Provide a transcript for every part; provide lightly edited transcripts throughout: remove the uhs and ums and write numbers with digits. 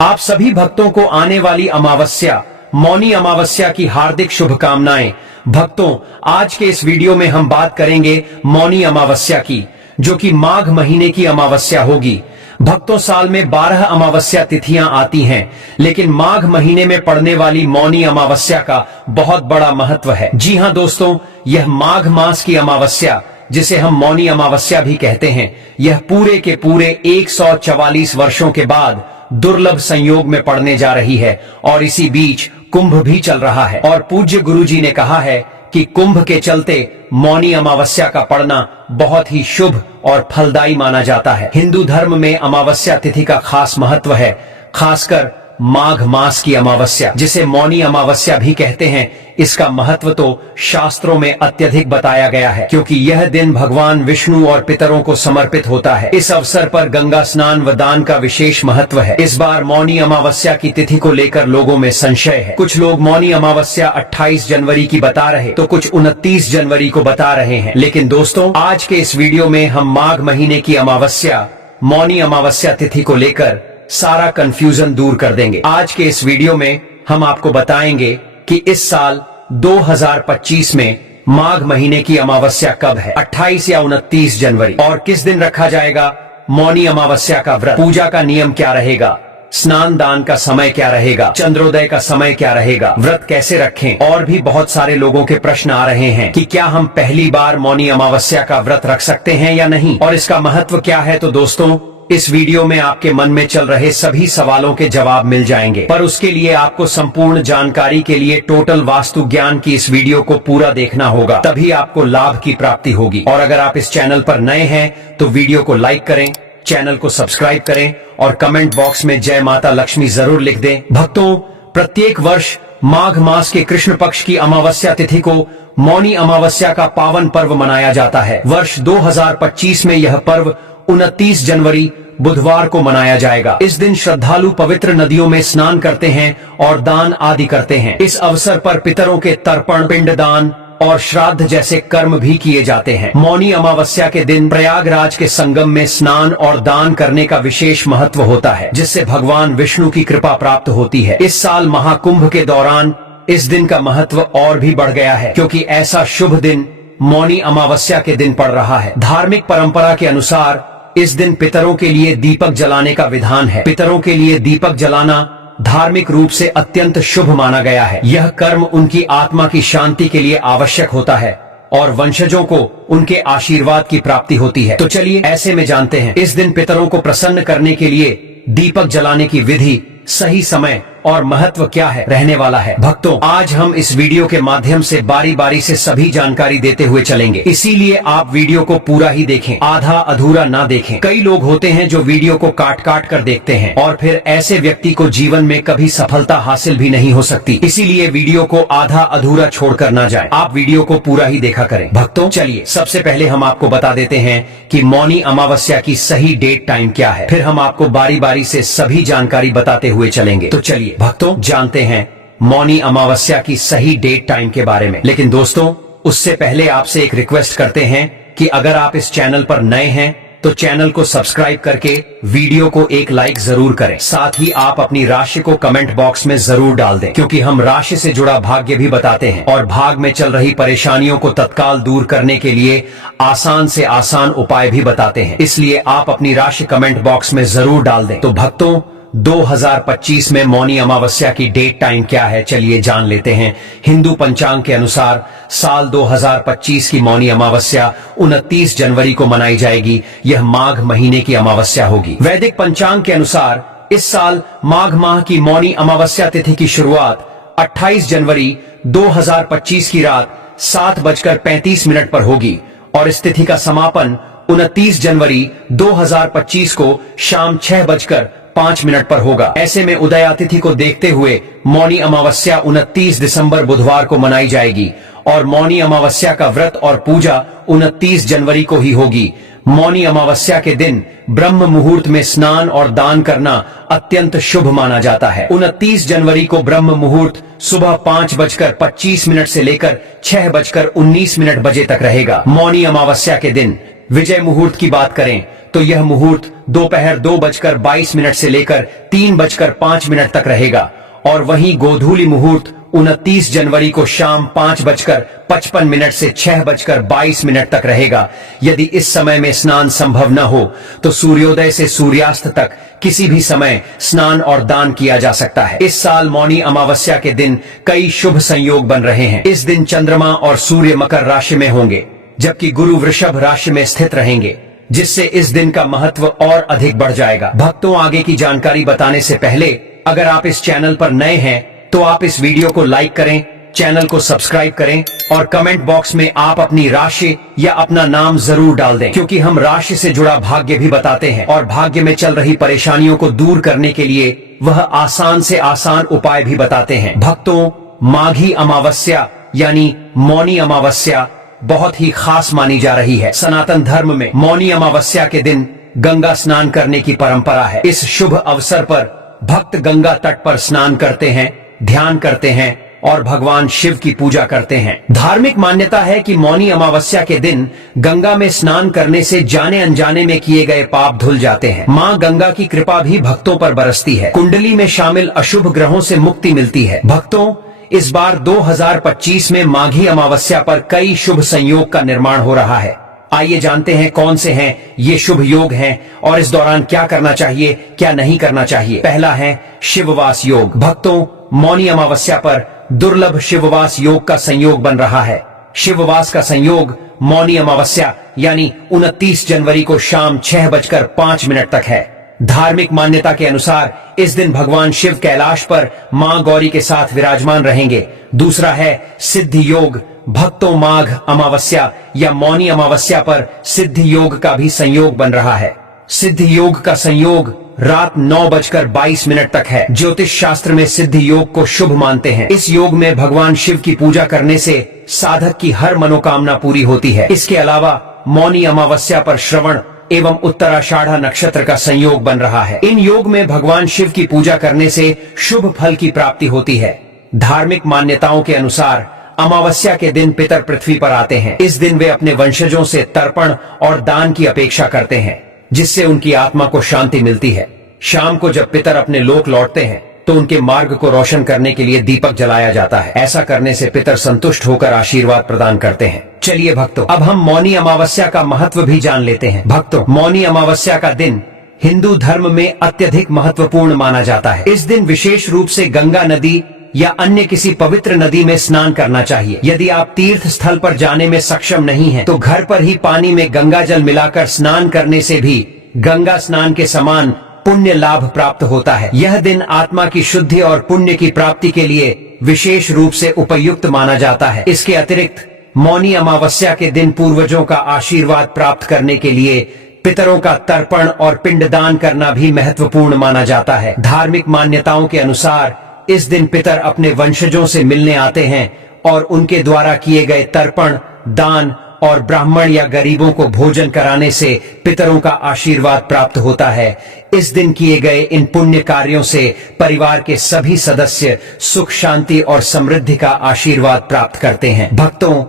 आप सभी भक्तों को आने वाली अमावस्या मौनी अमावस्या की हार्दिक शुभकामनाएं। भक्तों, आज के इस वीडियो में हम बात करेंगे मौनी अमावस्या की, जो कि माघ महीने की अमावस्या होगी। भक्तों, साल में 12 अमावस्या तिथियां आती हैं, लेकिन माघ महीने में पड़ने वाली मौनी अमावस्या का बहुत बड़ा महत्व है। जी हां दोस्तों, यह माघ मास की अमावस्या, जिसे हम मौनी अमावस्या भी कहते हैं, यह पूरे के पूरे 144 वर्षों के बाद दुर्लभ संयोग में पड़ने जा रही है। और इसी बीच कुंभ भी चल रहा है, और पूज्य गुरुजी ने कहा है कि कुंभ के चलते मौनी अमावस्या का पड़ना बहुत ही शुभ और फलदायी माना जाता है। हिंदू धर्म में अमावस्या तिथि का खास महत्व है, खासकर माघ मास की अमावस्या, जिसे मौनी अमावस्या भी कहते हैं। इसका महत्व तो शास्त्रों में अत्यधिक बताया गया है, क्योंकि यह दिन भगवान विष्णु और पितरों को समर्पित होता है। इस अवसर पर गंगा स्नान व दान का विशेष महत्व है। इस बार मौनी अमावस्या की तिथि को लेकर लोगों में संशय है। कुछ लोग मौनी अमावस्या 28 जनवरी की बता रहे, तो कुछ 29 जनवरी को बता रहे हैं। लेकिन दोस्तों, आज के इस वीडियो में हम माघ महीने की अमावस्या मौनी अमावस्या तिथि को लेकर सारा कंफ्यूजन दूर कर देंगे। आज के इस वीडियो में हम आपको बताएंगे कि इस साल 2025 में माघ महीने की अमावस्या कब है, 28 या 29 जनवरी, और किस दिन रखा जाएगा मौनी अमावस्या का व्रत, पूजा का नियम क्या रहेगा, स्नान दान का समय क्या रहेगा, चंद्रोदय का समय क्या रहेगा, व्रत कैसे रखें। और भी बहुत सारे लोगों के प्रश्न आ रहे हैं कि क्या हम पहली बार मौनी अमावस्या का व्रत रख सकते हैं या नहीं, और इसका महत्व क्या है। तो दोस्तों, इस वीडियो में आपके मन में चल रहे सभी सवालों के जवाब मिल जाएंगे, पर उसके लिए आपको संपूर्ण जानकारी के लिए टोटल वास्तु ज्ञान की इस वीडियो को पूरा देखना होगा, तभी आपको लाभ की प्राप्ति होगी। और अगर आप इस चैनल पर नए हैं तो वीडियो को लाइक करें, चैनल को सब्सक्राइब करें और कमेंट बॉक्स में जय माता लक्ष्मी जरूर लिख दें। भक्तों, प्रत्येक वर्ष माघ मास के कृष्ण पक्ष की अमावस्या तिथि को मौनी अमावस्या का पावन पर्व मनाया जाता है। वर्ष 2025 में यह पर्व 29 जनवरी बुधवार को मनाया जाएगा। इस दिन श्रद्धालु पवित्र नदियों में स्नान करते हैं और दान आदि करते हैं। इस अवसर पर पितरों के तर्पण, पिंडदान और श्राद्ध जैसे कर्म भी किए जाते हैं। मौनी अमावस्या के दिन प्रयागराज के संगम में स्नान और दान करने का विशेष महत्व होता है, जिससे भगवान विष्णु की कृपा प्राप्त होती है। इस साल महाकुंभ के दौरान इस दिन का महत्व और भी बढ़ गया है, क्योंकि ऐसा शुभ दिन मौनी अमावस्या के दिन पड़ रहा है। धार्मिक परंपरा के अनुसार इस दिन पितरों के लिए दीपक जलाने का विधान है। पितरों के लिए दीपक जलाना धार्मिक रूप से अत्यंत शुभ माना गया है। यह कर्म उनकी आत्मा की शांति के लिए आवश्यक होता है और वंशजों को उनके आशीर्वाद की प्राप्ति होती है। तो चलिए ऐसे में जानते हैं इस दिन पितरों को प्रसन्न करने के लिए दीपक जलाने की विधि, सही समय और महत्व क्या है रहने वाला है। भक्तों, आज हम इस वीडियो के माध्यम से बारी बारी से सभी जानकारी देते हुए चलेंगे, इसीलिए आप वीडियो को पूरा ही देखें, आधा अधूरा ना देखें। कई लोग होते हैं जो वीडियो को काट काट कर देखते हैं, और फिर ऐसे व्यक्ति को जीवन में कभी सफलता हासिल भी नहीं हो सकती। इसीलिए वीडियो को आधा अधूरा छोड़कर ना जाए, आप वीडियो को पूरा ही देखा करें। भक्तों, चलिए सबसे पहले हम आपको बता देते हैं कि मौनी अमावस्या की सही डेट टाइम क्या है, फिर हम आपको बारी बारी से सभी जानकारी बताते हुए चलेंगे। तो चलिए भक्तों, जानते हैं मौनी अमावस्या की सही डेट टाइम के बारे में। लेकिन दोस्तों, उससे पहले आपसे एक रिक्वेस्ट करते हैं कि अगर आप इस चैनल पर नए हैं तो चैनल को सब्सक्राइब करके वीडियो को एक लाइक जरूर करें। साथ ही आप अपनी राशि को कमेंट बॉक्स में जरूर डाल दें, क्योंकि हम राशि से जुड़ा भाग्य भी बताते हैं और भाग में चल रही परेशानियों को तत्काल दूर करने के लिए आसान से आसान उपाय भी बताते हैं। इसलिए आप अपनी राशि कमेंट बॉक्स में जरूर डाल दें। तो भक्तों, 2025 में मौनी अमावस्या की डेट टाइम क्या है, चलिए जान लेते हैं। हिंदू पंचांग के अनुसार साल 2025 की मौनी अमावस्या 29 जनवरी को मनाई जाएगी। यह माघ महीने की अमावस्या होगी। वैदिक पंचांग के अनुसार इस साल माघ माह की मौनी अमावस्या तिथि की शुरुआत 28 जनवरी 2025 की रात 7:35 पर होगी और इस तिथि का समापन 29 जनवरी 2025 को शाम 6:05 पर होगा। ऐसे में उदया तिथि को देखते हुए मौनी अमावस्या 29 दिसंबर बुधवार को मनाई जाएगी और मौनी अमावस्या का व्रत और पूजा 29 जनवरी को ही होगी। मौनी अमावस्या के दिन ब्रह्म मुहूर्त में स्नान और दान करना अत्यंत शुभ माना जाता है। 29 जनवरी को ब्रह्म मुहूर्त सुबह 5:25 से लेकर 6:19 बजे तक रहेगा। मौनी अमावस्या के दिन विजय मुहूर्त की बात करें तो यह मुहूर्त दोपहर 2:22 से लेकर 3:05 तक रहेगा और वहीं गोधूली मुहूर्त 29 जनवरी को शाम 5:55 से 6:22 तक रहेगा। यदि इस समय में स्नान संभव न हो तो सूर्योदय से सूर्यास्त तक किसी भी समय स्नान और दान किया जा सकता है। इस साल मौनी अमावस्या के दिन कई शुभ संयोग बन रहे हैं। इस दिन चंद्रमा और सूर्य मकर राशि में होंगे जबकि गुरु वृषभ राशि में स्थित रहेंगे, जिससे इस दिन का महत्व और अधिक बढ़ जाएगा। भक्तों, आगे की जानकारी बताने से पहले अगर आप इस चैनल पर नए हैं तो आप इस वीडियो को लाइक करें, चैनल को सब्सक्राइब करें और कमेंट बॉक्स में आप अपनी राशि या अपना नाम जरूर डाल दें, क्योंकि हम राशि से जुड़ा भाग्य भी बताते हैं और भाग्य में चल रही परेशानियों को दूर करने के लिए वह आसान से आसान उपाय भी बताते हैं। भक्तों, माघी अमावस्या यानी मौनी अमावस्या बहुत ही खास मानी जा रही है। सनातन धर्म में मौनी अमावस्या के दिन गंगा स्नान करने की परंपरा है। इस शुभ अवसर पर भक्त गंगा तट पर स्नान करते हैं, ध्यान करते हैं और भगवान शिव की पूजा करते हैं। धार्मिक मान्यता है कि मौनी अमावस्या के दिन गंगा में स्नान करने से जाने अनजाने में किए गए पाप धुल जाते हैं। मां गंगा की कृपा भी भक्तों पर बरसती है। कुंडली में शामिल अशुभ ग्रहों से मुक्ति मिलती है। भक्तों, इस बार 2025 में माघी अमावस्या पर कई शुभ संयोग का निर्माण हो रहा है। आइए जानते हैं कौन से हैं ये शुभ योग हैं और इस दौरान क्या करना चाहिए, क्या नहीं करना चाहिए। पहला है शिववास योग। भक्तों, मौनी अमावस्या पर दुर्लभ शिववास योग का संयोग बन रहा है। शिववास का संयोग मौनी अमावस्या यानी 29 जनवरी को शाम 6:05 तक है। धार्मिक मान्यता के अनुसार इस दिन भगवान शिव कैलाश पर मां गौरी के साथ विराजमान रहेंगे। दूसरा है सिद्धि योग। भक्तों, माघ अमावस्या या मौनी अमावस्या पर सिद्धि योग का भी संयोग बन रहा है। सिद्धि योग का संयोग रात 9:22 तक है। ज्योतिष शास्त्र में सिद्धि योग को शुभ मानते हैं। इस योग में भगवान शिव की पूजा करने से साधक की हर मनोकामना पूरी होती है। इसके अलावा मौनी अमावस्या पर श्रवण एवं उत्तराषाढ़ा नक्षत्र का संयोग बन रहा है। इन योग में भगवान शिव की पूजा करने से शुभ फल की प्राप्ति होती है। धार्मिक मान्यताओं के अनुसार अमावस्या के दिन पितर पृथ्वी पर आते हैं। इस दिन वे अपने वंशजों से तर्पण और दान की अपेक्षा करते हैं, जिससे उनकी आत्मा को शांति मिलती है। शाम को जब पितर अपने लोक लौटते हैं तो उनके मार्ग को रोशन करने के लिए दीपक जलाया जाता है। ऐसा करने से पितर संतुष्ट होकर आशीर्वाद प्रदान करते हैं। चलिए भक्तों, अब हम मौनी अमावस्या का महत्व भी जान लेते हैं। भक्तों, मौनी अमावस्या का दिन हिंदू धर्म में अत्यधिक महत्वपूर्ण माना जाता है। इस दिन विशेष रूप से गंगा नदी या अन्य किसी पवित्र नदी में स्नान करना चाहिए। यदि आप तीर्थ स्थल पर जाने में सक्षम नहीं हैं, तो घर पर ही पानी में गंगा जल मिलाकर स्नान करने से भी गंगा स्नान के समान पुण्य लाभ प्राप्त होता है। यह दिन आत्मा की शुद्धि और पुण्य की प्राप्ति के लिए विशेष रूप से उपयुक्त माना जाता है। इसके अतिरिक्त मौनी अमावस्या के दिन पूर्वजों का आशीर्वाद प्राप्त करने के लिए पितरों का तर्पण और पिंडदान करना भी महत्वपूर्ण माना जाता है। धार्मिक मान्यताओं के अनुसार इस दिन पितर अपने वंशजों से मिलने आते हैं और उनके द्वारा किए गए तर्पण, दान और ब्राह्मण या गरीबों को भोजन कराने से पितरों का आशीर्वाद प्राप्त होता है। इस दिन किए गए इन पुण्य कार्यों से परिवार के सभी सदस्य सुख, शांति और समृद्धि का आशीर्वाद प्राप्त करते हैं। भक्तों,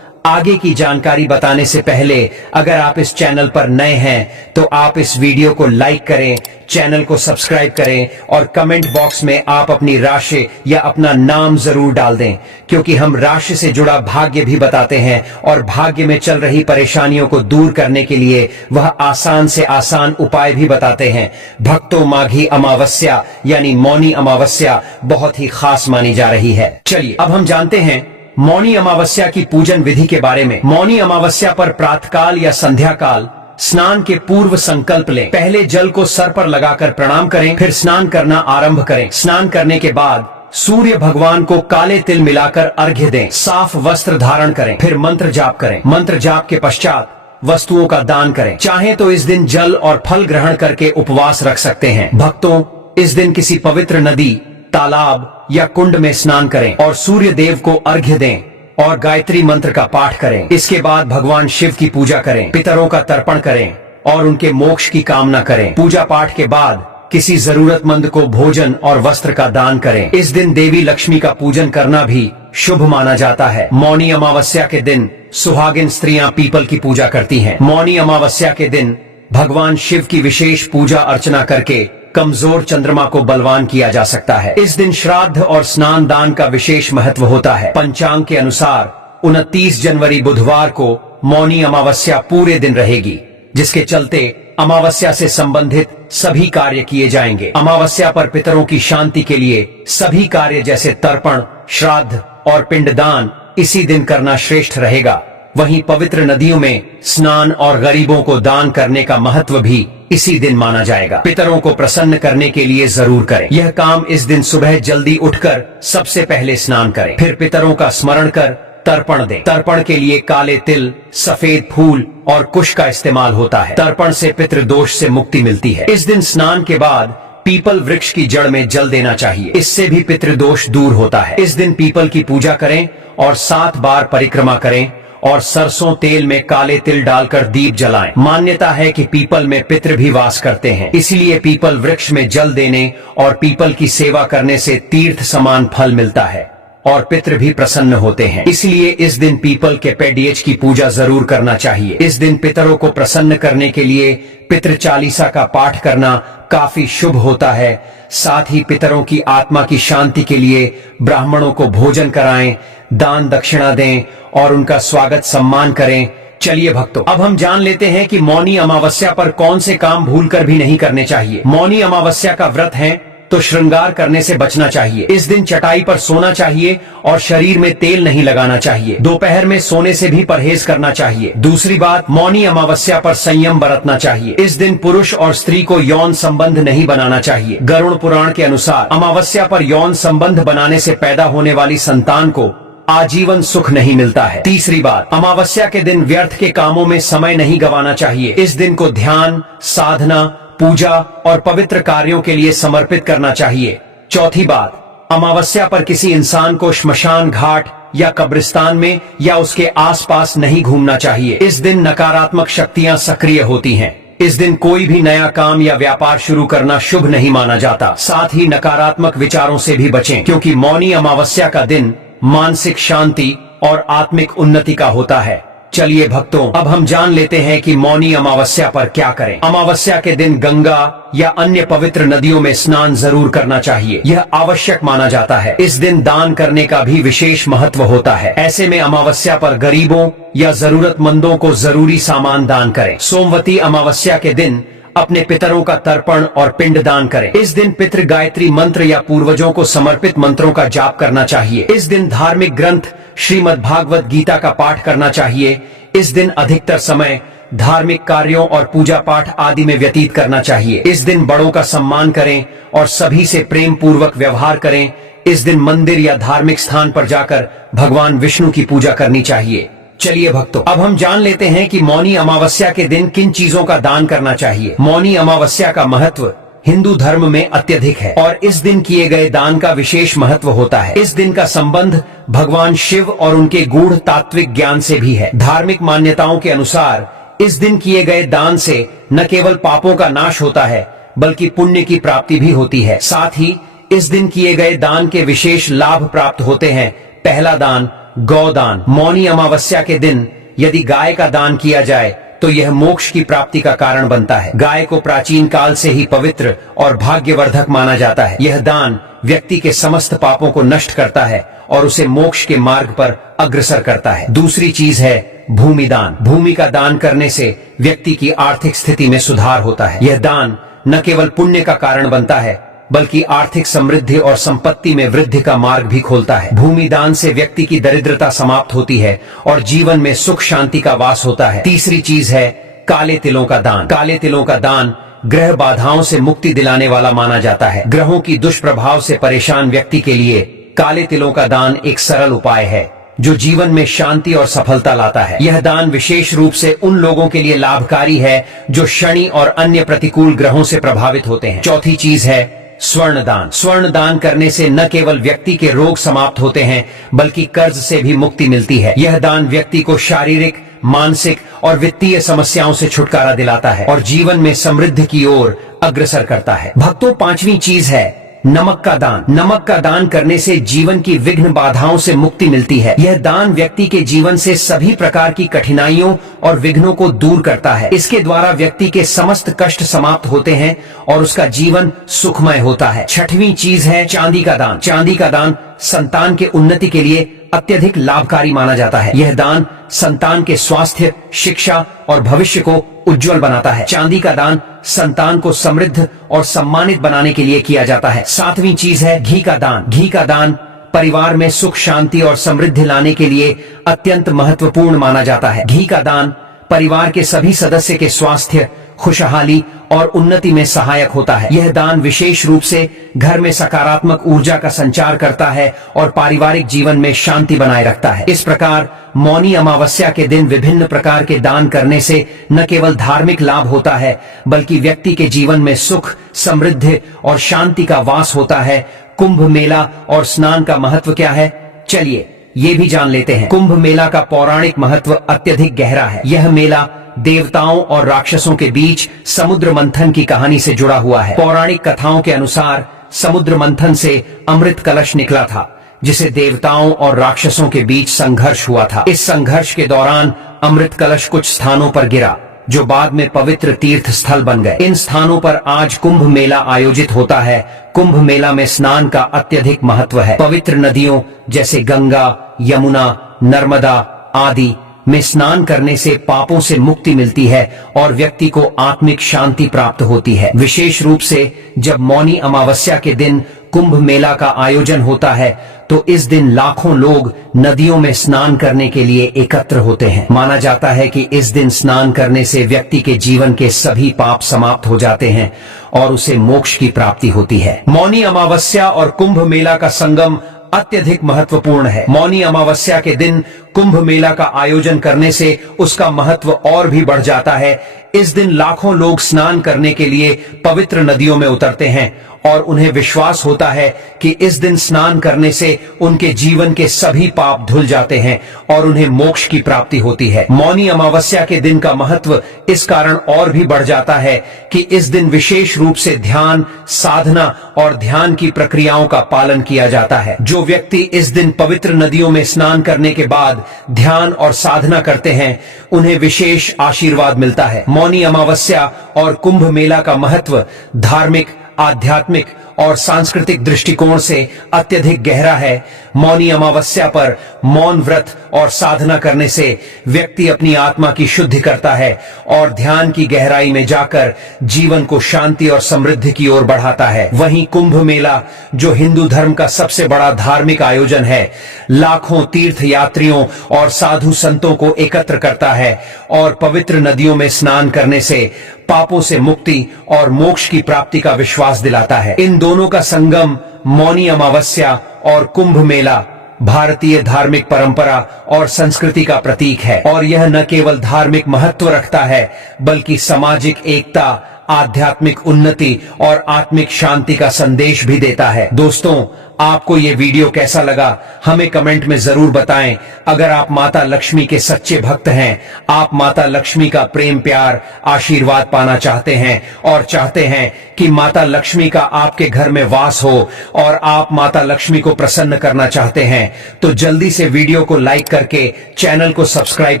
आगे की जानकारी बताने से पहले अगर आप इस चैनल पर नए हैं तो आप इस वीडियो को लाइक करें, चैनल को सब्सक्राइब करें और कमेंट बॉक्स में आप अपनी राशि या अपना नाम जरूर डाल दें, क्योंकि हम राशि से जुड़ा भाग्य भी बताते हैं और भाग्य में चल रही परेशानियों को दूर करने के लिए वह आसान से आसान उपाय भी बताते हैं। भक्तों, माघी अमावस्या यानी मौनी अमावस्या बहुत ही खास मानी जा रही है। चलिए अब हम जानते हैं मौनी अमावस्या की पूजन विधि के बारे में। मौनी अमावस्या पर प्रातःकाल या संध्या काल स्नान के पूर्व संकल्प लें। पहले जल को सर पर लगाकर प्रणाम करें, फिर स्नान करना आरंभ करें। स्नान करने के बाद सूर्य भगवान को काले तिल मिलाकर अर्घ्य दें। साफ वस्त्र धारण करें, फिर मंत्र जाप करें। मंत्र जाप के पश्चात वस्तुओं का दान करें। चाहे तो इस दिन जल और फल ग्रहण करके उपवास रख सकते हैं। भक्तों, इस दिन किसी पवित्र नदी, तालाब या कुंड में स्नान करें और सूर्य देव को अर्घ्य दें और गायत्री मंत्र का पाठ करें। इसके बाद भगवान शिव की पूजा करें, पितरों का तर्पण करें और उनके मोक्ष की कामना करें। पूजा पाठ के बाद किसी जरूरतमंद को भोजन और वस्त्र का दान करें। इस दिन देवी लक्ष्मी का पूजन करना भी शुभ माना जाता है। मौनी अमावस्या के दिन सुहागिन स्त्रियां पीपल की पूजा करती हैं। मौनी अमावस्या के दिन भगवान शिव की विशेष पूजा अर्चना करके कमजोर चंद्रमा को बलवान किया जा सकता है। इस दिन श्राद्ध और स्नान दान का विशेष महत्व होता है। पंचांग के अनुसार 29 जनवरी बुधवार को मौनी अमावस्या पूरे दिन रहेगी, जिसके चलते अमावस्या से संबंधित सभी कार्य किए जाएंगे। अमावस्या पर पितरों की शांति के लिए सभी कार्य जैसे तर्पण, श्राद्ध और पिंडदान इसी दिन करना श्रेष्ठ रहेगा। वहीं पवित्र नदियों में स्नान और गरीबों को दान करने का महत्व भी इसी दिन माना जाएगा। पितरों को प्रसन्न करने के लिए जरूर करें। यह काम इस दिन सुबह जल्दी उठकर सबसे पहले स्नान करें, फिर पितरों का स्मरण कर तर्पण दें। तर्पण के लिए काले तिल, सफेद फूल और कुश का इस्तेमाल होता है। तर्पण से पितृदोष से मुक्ति मिलती है। इस दिन स्नान के बाद पीपल वृक्ष की जड़ में जल देना चाहिए, इससे भी पितृदोष दूर होता है। इस दिन पीपल की पूजा करें और 7 बार परिक्रमा करें और सरसों तेल में काले तिल डालकर दीप जलाएं। मान्यता है कि पीपल में पितृ भी वास करते हैं, इसलिए पीपल वृक्ष में जल देने और पीपल की सेवा करने से तीर्थ समान फल मिलता है और पितृ भी प्रसन्न होते हैं। इसलिए इस दिन पीपल के पेड़ियज की पूजा जरूर करना चाहिए। इस दिन पितरों को प्रसन्न करने के लिए पितृ चालीसा का पाठ करना काफी शुभ होता है। साथ ही पितरों की आत्मा की शांति के लिए ब्राह्मणों को भोजन कराएं, दान दक्षिणा दें और उनका स्वागत सम्मान करें। चलिए भक्तों, अब हम जान लेते हैं कि मौनी अमावस्या पर कौन से काम भूलकर भी नहीं करने चाहिए। मौनी अमावस्या का व्रत है तो श्रृंगार करने से बचना चाहिए। इस दिन चटाई पर सोना चाहिए और शरीर में तेल नहीं लगाना चाहिए। दोपहर में सोने से भी परहेज करना चाहिए। दूसरी बात, मौनी अमावस्या पर संयम बरतना चाहिए। इस दिन पुरुष और स्त्री को यौन संबंध नहीं बनाना चाहिए। गरुड़ पुराण के अनुसार अमावस्या पर यौन संबंध बनाने से पैदा होने वाली संतान को आजीवन सुख नहीं मिलता है। तीसरी बात, अमावस्या के दिन व्यर्थ के कामों में समय नहीं गंवाना चाहिए। इस दिन को ध्यान, साधना, पूजा और पवित्र कार्यों के लिए समर्पित करना चाहिए। चौथी बात, अमावस्या पर किसी इंसान को श्मशान घाट या कब्रिस्तान में या उसके आसपास नहीं घूमना चाहिए। इस दिन नकारात्मक शक्तियां सक्रिय होती हैं। इस दिन कोई भी नया काम या व्यापार शुरू करना शुभ नहीं माना जाता। साथ ही नकारात्मक विचारों से भी बचें, क्योंकि मौनी अमावस्या का दिन मानसिक शांति और आत्मिक उन्नति का होता है। चलिए भक्तों, अब हम जान लेते हैं कि मौनी अमावस्या पर क्या करें। अमावस्या के दिन गंगा या अन्य पवित्र नदियों में स्नान जरूर करना चाहिए। यह आवश्यक माना जाता है। इस दिन दान करने का भी विशेष महत्व होता है। ऐसे में अमावस्या पर गरीबों या जरूरतमंदों को जरूरी सामान दान करें। सोमवती अमावस्या के दिन अपने पितरों का तर्पण और पिंड दान करें। इस दिन पितृ गायत्री मंत्र या पूर्वजों को समर्पित मंत्रों का जाप करना चाहिए। इस दिन धार्मिक ग्रंथ श्रीमद् भागवत गीता का पाठ करना चाहिए। इस दिन अधिकतर समय धार्मिक कार्यों और पूजा पाठ आदि में व्यतीत करना चाहिए। इस दिन बड़ों का सम्मान करें और सभी से प्रेम पूर्वक व्यवहार करें। इस दिन मंदिर या धार्मिक स्थान पर जाकर भगवान विष्णु की पूजा करनी चाहिए। चलिए भक्तों, अब हम जान लेते हैं कि मौनी अमावस्या के दिन किन चीजों का दान करना चाहिए। मौनी अमावस्या का महत्व हिंदू धर्म में अत्यधिक है और इस दिन किए गए दान का विशेष महत्व होता है। इस दिन का संबंध भगवान शिव और उनके गूढ़ तात्विक ज्ञान से भी है। धार्मिक मान्यताओं के अनुसार इस दिन किए गए दान से न केवल पापों का नाश होता है, बल्कि पुण्य की प्राप्ति भी होती है। साथ ही इस दिन किए गए दान के विशेष लाभ प्राप्त होते हैं। पहला दान, गौदान। मौनी अमावस्या के दिन यदि गाय का दान किया जाए तो यह मोक्ष की प्राप्ति का कारण बनता है। गाय को प्राचीन काल से ही पवित्र और भाग्यवर्धक माना जाता है। यह दान व्यक्ति के समस्त पापों को नष्ट करता है और उसे मोक्ष के मार्ग पर अग्रसर करता है। दूसरी चीज है भूमि दान। भूमि का दान करने से व्यक्ति की आर्थिक स्थिति में सुधार होता है। यह दान न केवल पुण्य का कारण बनता है, बल्कि आर्थिक समृद्धि और संपत्ति में वृद्धि का मार्ग भी खोलता है। भूमि दान से व्यक्ति की दरिद्रता समाप्त होती है और जीवन में सुख शांति का वास होता है। तीसरी चीज है काले तिलों का दान। काले तिलों का दान ग्रह बाधाओं से मुक्ति दिलाने वाला माना जाता है। ग्रहों की दुष्प्रभाव से परेशान व्यक्ति के लिए काले तिलों का दान एक सरल उपाय है जो जीवन में शांति और सफलता लाता है। यह दान विशेष रूप से उन लोगों के लिए लाभकारी है जो शनि और अन्य प्रतिकूल ग्रहों से प्रभावित होते हैं। चौथी चीज है स्वर्ण दान। स्वर्ण दान करने से न केवल व्यक्ति के रोग समाप्त होते हैं, बल्कि कर्ज से भी मुक्ति मिलती है। यह दान व्यक्ति को शारीरिक, मानसिक और वित्तीय समस्याओं से छुटकारा दिलाता है और जीवन में समृद्धि की ओर अग्रसर करता है। भक्तों, पांचवी चीज है नमक का दान। नमक का दान करने से जीवन की विघ्न बाधाओं से मुक्ति मिलती है। यह दान व्यक्ति के जीवन से सभी प्रकार की कठिनाइयों और विघ्नों को दूर करता है। इसके द्वारा व्यक्ति के समस्त कष्ट समाप्त होते हैं और उसका जीवन सुखमय होता है। छठवीं चीज है चांदी का दान। चांदी का दान संतान के उन्नति के लिए अत्यधिक लाभकारी माना जाता है। यह दान संतान के स्वास्थ्य, शिक्षा और भविष्य को उज्जवल बनाता है। चांदी का दान संतान को समृद्ध और सम्मानित बनाने के लिए किया जाता है। सातवीं चीज है घी का दान। घी का दान परिवार में सुख, शांति और समृद्धि लाने के लिए अत्यंत महत्वपूर्ण माना जाता है। घी का दान परिवार के सभी सदस्य के स्वास्थ्य, खुशहाली और उन्नति में सहायक होता है। यह दान विशेष रूप से घर में सकारात्मक ऊर्जा का संचार करता है और पारिवारिक जीवन में शांति बनाए रखता है। इस प्रकार मौनी अमावस्या के दिन विभिन्न प्रकार के दान करने से न केवल धार्मिक लाभ होता है, बल्कि व्यक्ति के जीवन में सुख, समृद्धि और शांति का वास होता है। कुंभ मेला और स्नान का महत्व क्या है, चलिए ये भी जान लेते हैं। कुंभ मेला का पौराणिक महत्व अत्यधिक गहरा है। यह मेला देवताओं और राक्षसों के बीच समुद्र मंथन की कहानी से जुड़ा हुआ है। पौराणिक कथाओं के अनुसार समुद्र मंथन से अमृत कलश निकला था, जिसे देवताओं और राक्षसों के बीच संघर्ष हुआ था। इस संघर्ष के दौरान अमृत कलश कुछ स्थानों पर गिरा, जो बाद में पवित्र तीर्थ स्थल बन गए। इन स्थानों पर आज कुंभ मेला आयोजित होता है। कुंभ मेला में स्नान का अत्यधिक महत्व है। पवित्र नदियों जैसे गंगा, यमुना, नर्मदा आदि में स्नान करने से पापों से मुक्ति मिलती है और व्यक्ति को आत्मिक शांति प्राप्त होती है। विशेष रूप से जब मौनी अमावस्या के दिन कुंभ मेला का आयोजन होता है तो इस दिन लाखों लोग नदियों में स्नान करने के लिए एकत्र होते हैं। माना जाता है कि इस दिन स्नान करने से व्यक्ति के जीवन के सभी पाप समाप्त हो जाते हैं और उसे मोक्ष की प्राप्ति होती है। मौनी अमावस्या और कुंभ मेला का संगम अत्यधिक महत्वपूर्ण है। मौनी अमावस्या के दिन कुंभ मेला का आयोजन करने से उसका महत्व और भी बढ़ जाता है। इस दिन लाखों लोग स्नान करने के लिए पवित्र नदियों में उतरते हैं और उन्हें विश्वास होता है कि इस दिन स्नान करने से उनके जीवन के सभी पाप धुल जाते हैं और उन्हें मोक्ष की प्राप्ति होती है। मौनी अमावस्या के दिन का महत्व इस कारण और भी बढ़ जाता है कि इस दिन विशेष रूप से ध्यान, साधना और ध्यान की प्रक्रियाओं का पालन किया जाता है। जो व्यक्ति इस दिन पवित्र नदियों में स्नान करने के बाद ध्यान और साधना करते हैं, उन्हें विशेष आशीर्वाद मिलता है। मौनी अमावस्या और कुंभ मेला का महत्व धार्मिक, आध्यात्मिक और सांस्कृतिक दृष्टिकोण से अत्यधिक गहरा है। मौनी अमावस्या पर मौन व्रत और साधना करने से व्यक्ति अपनी आत्मा की शुद्धि करता है और ध्यान की गहराई में जाकर जीवन को शांति और समृद्धि की ओर बढ़ाता है। वहीं कुंभ मेला, जो हिंदू धर्म का सबसे बड़ा धार्मिक आयोजन है, लाखों तीर्थ यात्रियों और साधु संतों को एकत्र करता है और पवित्र नदियों में स्नान करने से पापों से मुक्ति और मोक्ष की प्राप्ति का विश्वास दिलाता है। इन दोनों का संगम मौनी अमावस्या और कुंभ मेला भारतीय धार्मिक परंपरा और संस्कृति का प्रतीक है और यह न केवल धार्मिक महत्व रखता है, बल्कि सामाजिक एकता, आध्यात्मिक उन्नति और आत्मिक शांति का संदेश भी देता है। दोस्तों, आपको ये वीडियो कैसा लगा हमें कमेंट में जरूर बताएं। अगर आप माता लक्ष्मी के सच्चे भक्त हैं, आप माता लक्ष्मी का प्रेम, प्यार, आशीर्वाद पाना चाहते हैं और चाहते हैं कि माता लक्ष्मी का आपके घर में वास हो और आप माता लक्ष्मी को प्रसन्न करना चाहते हैं, तो जल्दी से वीडियो को लाइक करके चैनल को सब्सक्राइब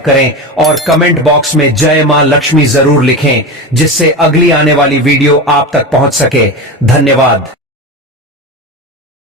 करें और कमेंट बॉक्स में जय मां लक्ष्मी जरूर लिखें, जिससे अगली आने वाली वीडियो आप तक पहुंच सके। धन्यवाद।